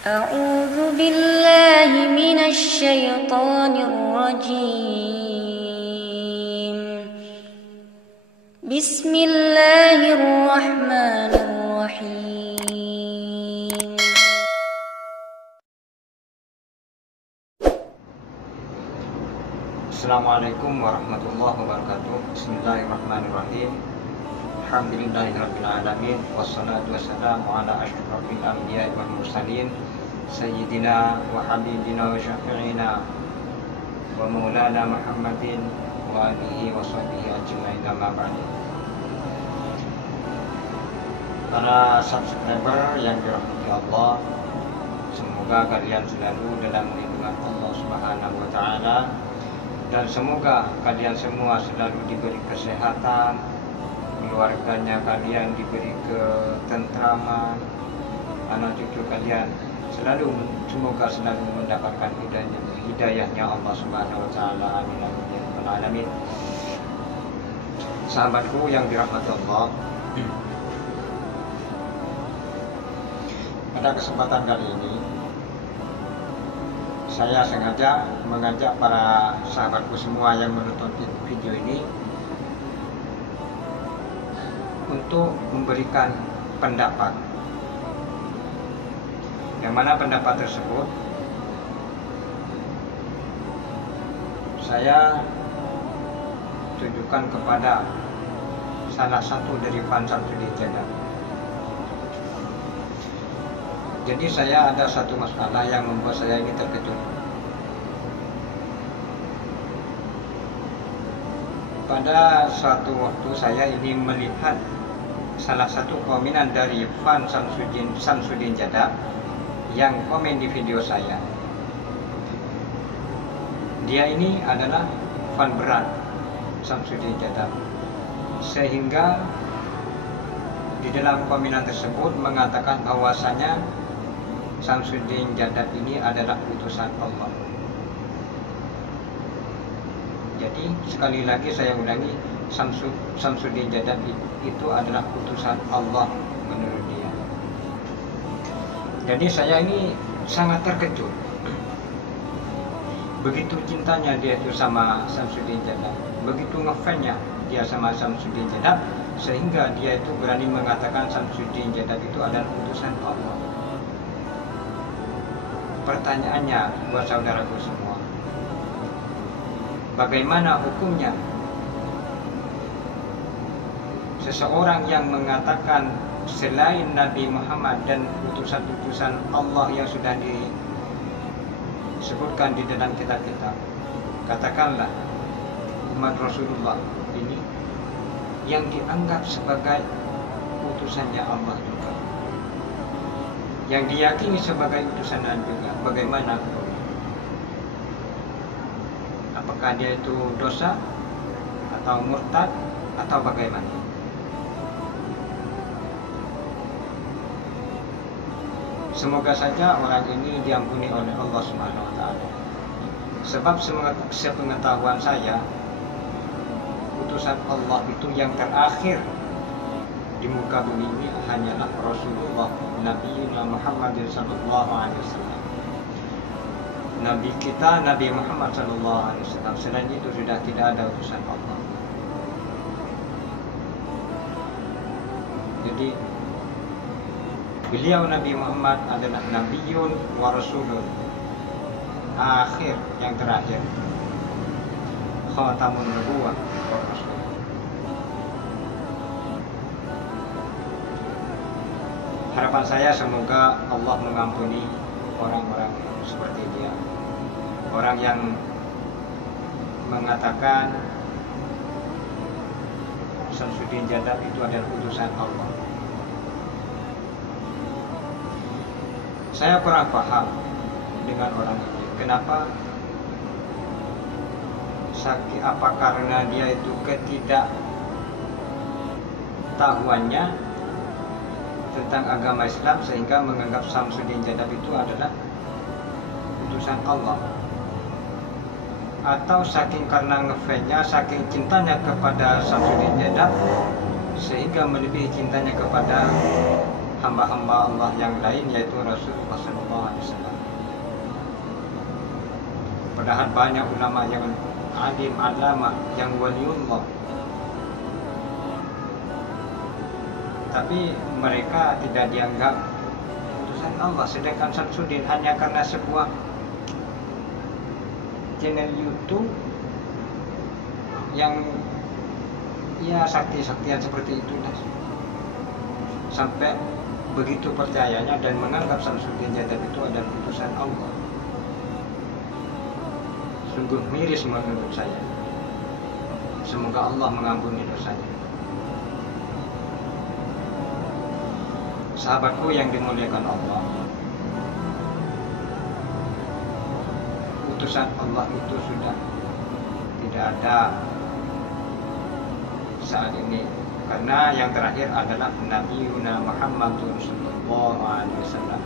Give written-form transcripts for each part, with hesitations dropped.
أعوذ بالله من الشيطان الرجيم. بسم الله الرحمن الرحيم. Assalamualaikum warahmatullahi wabarakatuh. Bismillahirrahmanirrahim. Alhamdulillahirabbil alamin wassalatu wassalamu ala asyrafil anbiya'i wal mursalin sayyidina wa habibina wa syafi'ina wa maulana Muhammadin wa alihi wa sahbihi ajma'in, amma ba'du. Para subscriber yang dirahmati Allah, semoga kalian selalu dalam lindungan Allah Subhanahu wa taala, dan semoga kalian semua selalu diberi kesehatan, keluarganya kalian diberi ketentraman, anak cucu kalian semoga selalu mendapatkan hidayahnya Allah Subhanahu wa taala. Amin amin ya rabbal alamin. Sahabatku yang dirahmati Allah, pada kesempatan kali ini saya sengaja mengajak para sahabatku semua yang menonton video ini untuk memberikan pendapat, yang mana pendapat tersebut saya tujukan kepada salah satu dari fans Samsudin Jeddah. Jadi saya ada satu masalah yang membuat saya ini terkejut. Pada suatu waktu saya ini melihat salah satu komenan dari fans Samsudin Jeddah yang komen di video saya. Dia ini adalah fan berat Samsudin Jeddah, sehingga di dalam komenan tersebut mengatakan bahwasanya Samsudin Jeddah ini adalah utusan Allah. Jadi sekali lagi saya ulangi, Samsudin Jeddah itu adalah utusan Allah menurut dia. Jadi saya ini sangat terkejut. Begitu cintanya dia itu sama Samsudin Jeddah, begitu ngefansnya dia sama Samsudin Jeddah, sehingga dia itu berani mengatakan Samsudin Jeddah itu adalah utusan Allah. Pertanyaannya buat saudaraku semua, bagaimana hukumnya seseorang yang mengatakan selain Nabi Muhammad dan utusan-utusan Allah yang sudah disebutkan di dalam kitab-kitab, katakanlah umat Rasulullah ini yang dianggap sebagai utusannya Allah juga, yang diyakini sebagai utusannya juga, bagaimana hukumnya? Apakah dia itu dosa atau murtad atau bagaimana? Semoga saja orang ini diampuni oleh Allah Subhanahu wa taala. Sebab sepengetahuan saya, utusan Allah itu yang terakhir di muka bumi ini hanyalah Rasulullah Nabi Muhammad sallallahu alaihi wasallam. Nabi kita Nabi Muhammad sallallahu alaihi wasallam, selain itu sudah tidak ada utusan Allah. Jadi beliau Nabi Muhammad adalah Nabiyun wa Rasulun, akhir yang terakhir, khatamun nubuwah wa rasul. Harapan saya semoga Allah mengampuni orang-orang seperti dia, orang yang mengatakan Samsudin Jeddah itu adalah utusan Allah. Saya kurang paham dengan orang ini. Kenapa? Apa karena dia itu ketidaktahuannya tentang agama Islam sehingga menganggap Samsudin Jeddah itu adalah utusan Allah? Atau saking karena ngefansnya, saking cintanya kepada Samsudin Jeddah sehingga melebihi cintanya kepada hamba-hamba Allah yang lain, yaitu Rasulullah SAW. Padahal banyak ulama yang alim, alama, yang waliullah, tapi mereka tidak dianggap utusan Allah. Sedangkan Samsudin hanya karena sebuah channel YouTube yang ya sakti-saktian seperti itu, sampai begitu percayanya dan menganggap Samsudin Jadab itu adalah utusan Allah. Sungguh miris menurut saya. Semoga Allah mengampuni dosanya. Sahabatku yang dimuliakan Allah, utusan Allah itu sudah tidak ada saat ini, karena yang terakhir adalah Nabi Muhammad SAW.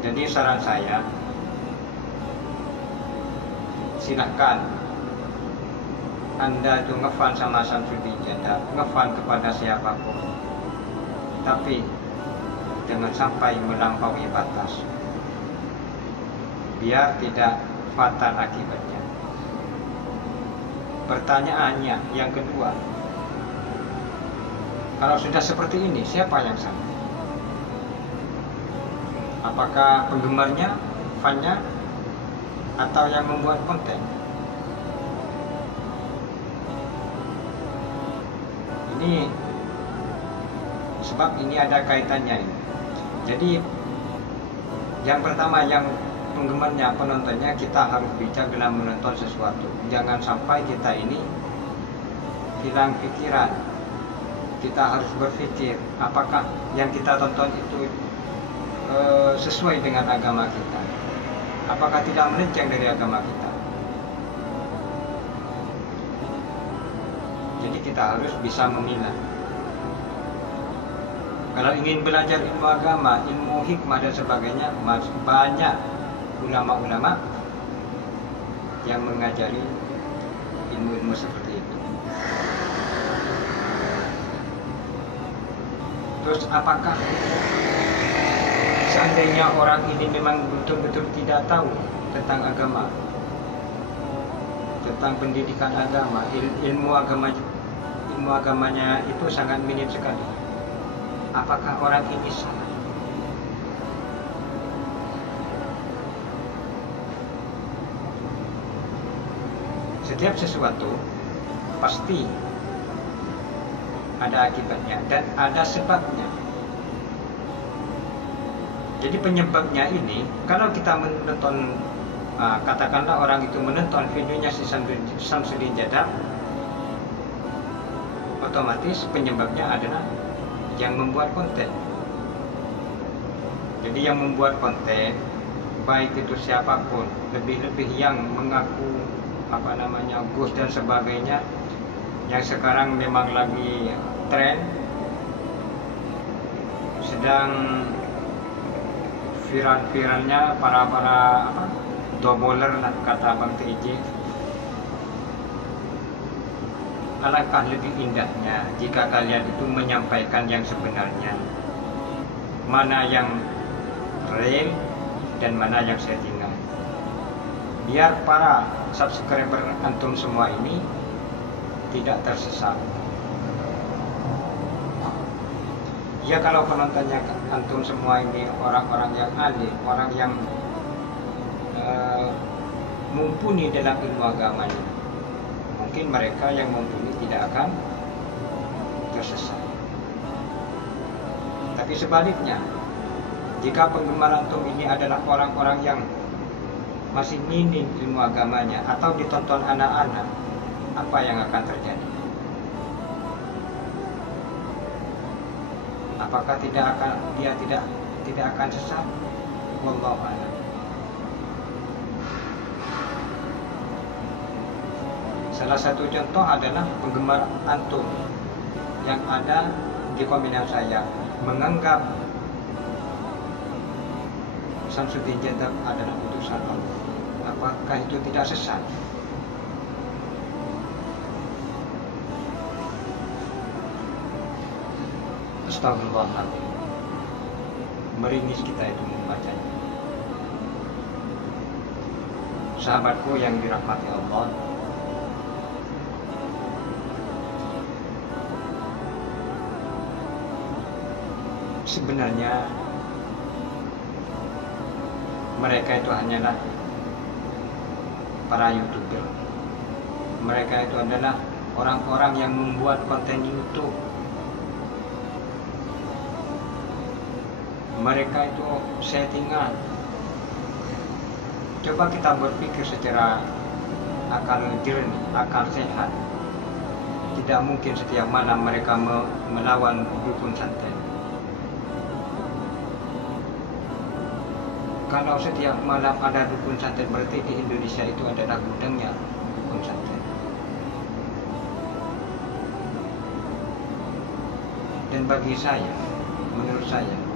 Jadi saran saya, silahkan Anda tuh ngefan sama Samsudin Jadab, ngefan kepada siapapun, tapi jangan sampai melampaui batas, biar tidak fatal akibatnya. Pertanyaannya yang kedua, kalau sudah seperti ini, siapa yang salah? Apakah penggemarnya, fannya, atau yang membuat konten? Ini sebab ini ada kaitannya ini. Jadi yang pertama, yang penggemarnya, penontonnya, kita harus bijak dalam menonton sesuatu. Jangan sampai kita ini hilang pikiran. Kita harus berpikir apakah yang kita tonton itu sesuai dengan agama kita, apakah tidak melenceng dari agama kita. Jadi kita harus bisa memilah. Kalau ingin belajar ilmu agama, ilmu hikmah dan sebagainya, banyak ulama-ulama yang mengajari ilmu-ilmu seperti itu. Terus apakah seandainya orang ini memang betul-betul tidak tahu tentang agama, tentang pendidikan agama, ilmu agamanya itu sangat minim sekali, apakah orang ini salah? Setiap sesuatu pasti ada akibatnya dan ada sebabnya. Jadi penyebabnya ini, kalau kita menonton, katakanlah orang itu menonton videonya si Samsudin Jadab, otomatis penyebabnya adalah yang membuat konten. Jadi yang membuat konten, baik itu siapapun, lebih-lebih yang mengaku Gus dan sebagainya, yang sekarang memang lagi tren, sedang viral-viralnya para doboler, kata Bang TJ. Alangkah lebih indahnya jika kalian itu menyampaikan yang sebenarnya, mana yang real dan mana yang settingan, biar para subscriber antum semua ini tidak tersesat. Ya, kalau penontonnya antum semua ini orang-orang yang alim, orang yang mumpuni dalam ilmu agamanya, mungkin mereka yang mumpuni tidak akan tersesat. Tapi sebaliknya, jika penggemar antum ini adalah orang-orang yang masih minim ilmu agamanya atau ditonton anak-anak, apa yang akan terjadi? Apakah dia tidak akan sesat? Wallahu a'lam. Salah satu contoh adalah penggemar antum yang ada di komentar saya menganggap Samsudin Jadab adalah utusan Allah. Apakah itu tidak sesat? Astagfirullahaladzim, meringis kita itu membacanya. Sahabatku yang dirahmati Allah, sebenarnya mereka itu hanyalah para YouTuber. Mereka itu adalah orang-orang yang membuat konten YouTube. Mereka itu settingan. Coba kita berpikir secara akal jernih, akal sehat. Tidak mungkin setiap malam mereka melawan dukun santet. Kalau setiap malam ada dukun santet, berarti di Indonesia itu adalah gudangnya dukun santet. Dan bagi saya, menurut saya,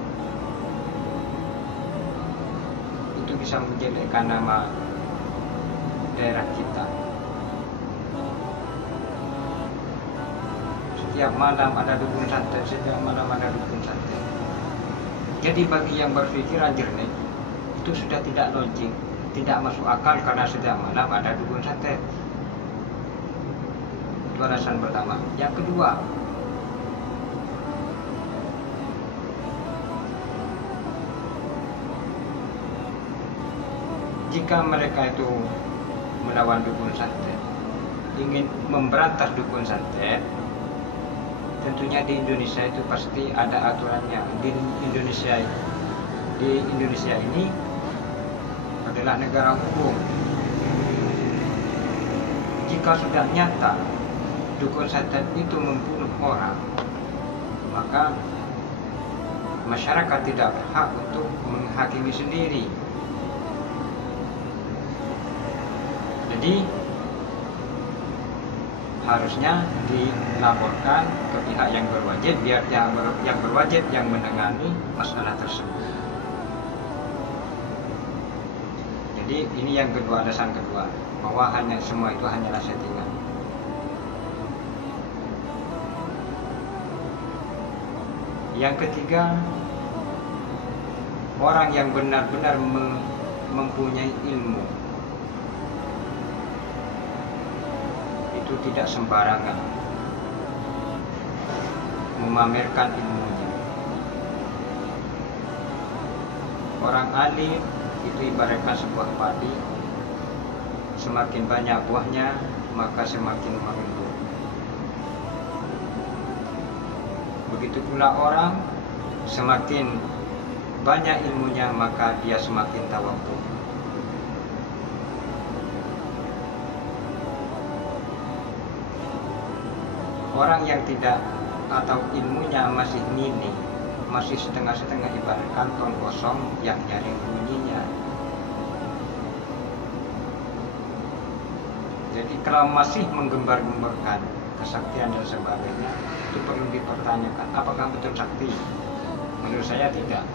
itu bisa menjelekkan nama daerah kita. Setiap malam ada dukun santet, setiap malam ada dukun santet. Jadi bagi yang berpikiran jernih, itu sudah tidak logik, tidak masuk akal karena setiap malam ada dukun santet. Itu alasan pertama. Yang kedua, jika mereka itu melawan dukun santet, ingin memberantas dukun santet, tentunya di Indonesia itu pasti ada aturannya. Di Indonesia ini adalah negara hukum. Jika sudah nyata dukun santet itu membunuh orang, maka masyarakat tidak berhak untuk menghakimi sendiri. Jadi harusnya dilaporkan ke pihak yang berwajib, biar yang berwajib yang menangani masalah tersebut. Jadi ini yang kedua, alasan kedua, bahwa hanya semua itu hanyalah settingan. Yang ketiga, orang yang benar-benar mempunyai ilmu itu tidak sembarangan memamerkan ilmunya. Orang alim itu ibaratkan sebuah padi, semakin banyak buahnya maka semakin merunduk. Begitu pula orang, semakin banyak ilmunya maka dia semakin tawadhu. Orang yang tidak atau ilmunya masih nini, masih setengah-setengah, ibarat kantong kosong yang nyaring bunyinya. Jadi kalau masih menggembar-gemborkan kesaktian dan sebagainya, itu perlu dipertanyakan, apakah betul sakti? Menurut saya tidak.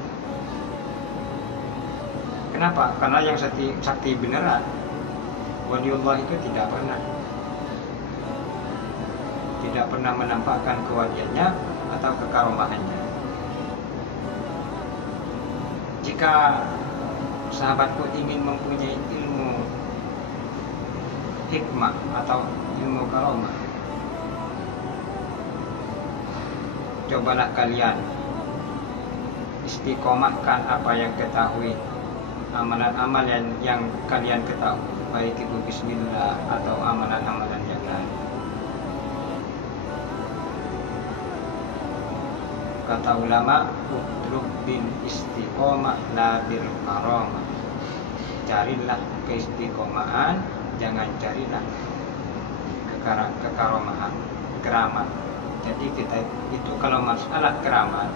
Kenapa? Karena yang sakti beneran, waliullah itu tidak pernah menampakkan kewaliannya atau kekaromahannya. Jika sahabatku ingin mempunyai ilmu hikmah atau ilmu karomah, cobalah kalian istiqomahkan apa yang ketahui, amalan-amalan yang kalian ketahui, baik itu bismillah atau amalan-amalan yang lain. Kata ulama, utlub bil istiqomah la bil karomah. Carilah keistiqomahan, jangan carilah kekaromahan, keramat. Jadi kita itu kalau masalah keramat,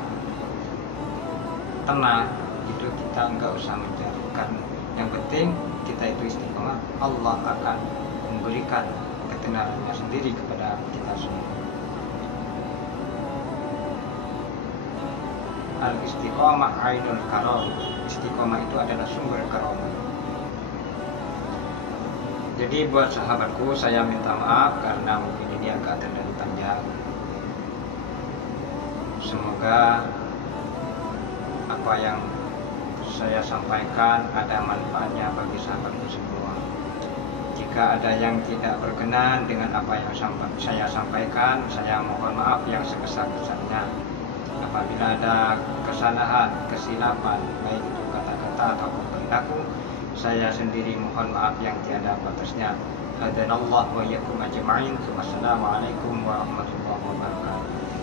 tenang, itu kita enggak usah mencari. Karena yang penting kita itu istiqomah, Allah akan memberikan ketenarannya sendiri kepada kita semua. Al-istiqomah ainul karom. Istiqomah itu adalah sumber karomah. Jadi buat sahabatku, saya minta maaf karena mungkin ini agak terlalu panjang. Semoga apa yang saya sampaikan ada manfaatnya bagi sahabatku semua. Jika ada yang tidak berkenan dengan apa yang saya sampaikan, saya mohon maaf yang sebesar-besarnya. Apabila ada kesalahan, kesilapan, baik itu kata-kata ataupun perilaku, saya sendiri mohon maaf yang tiada batasnya. Hadanallahu wa iyyakum ajma'in. Wassalamualaikum warahmatullahi wabarakatuh.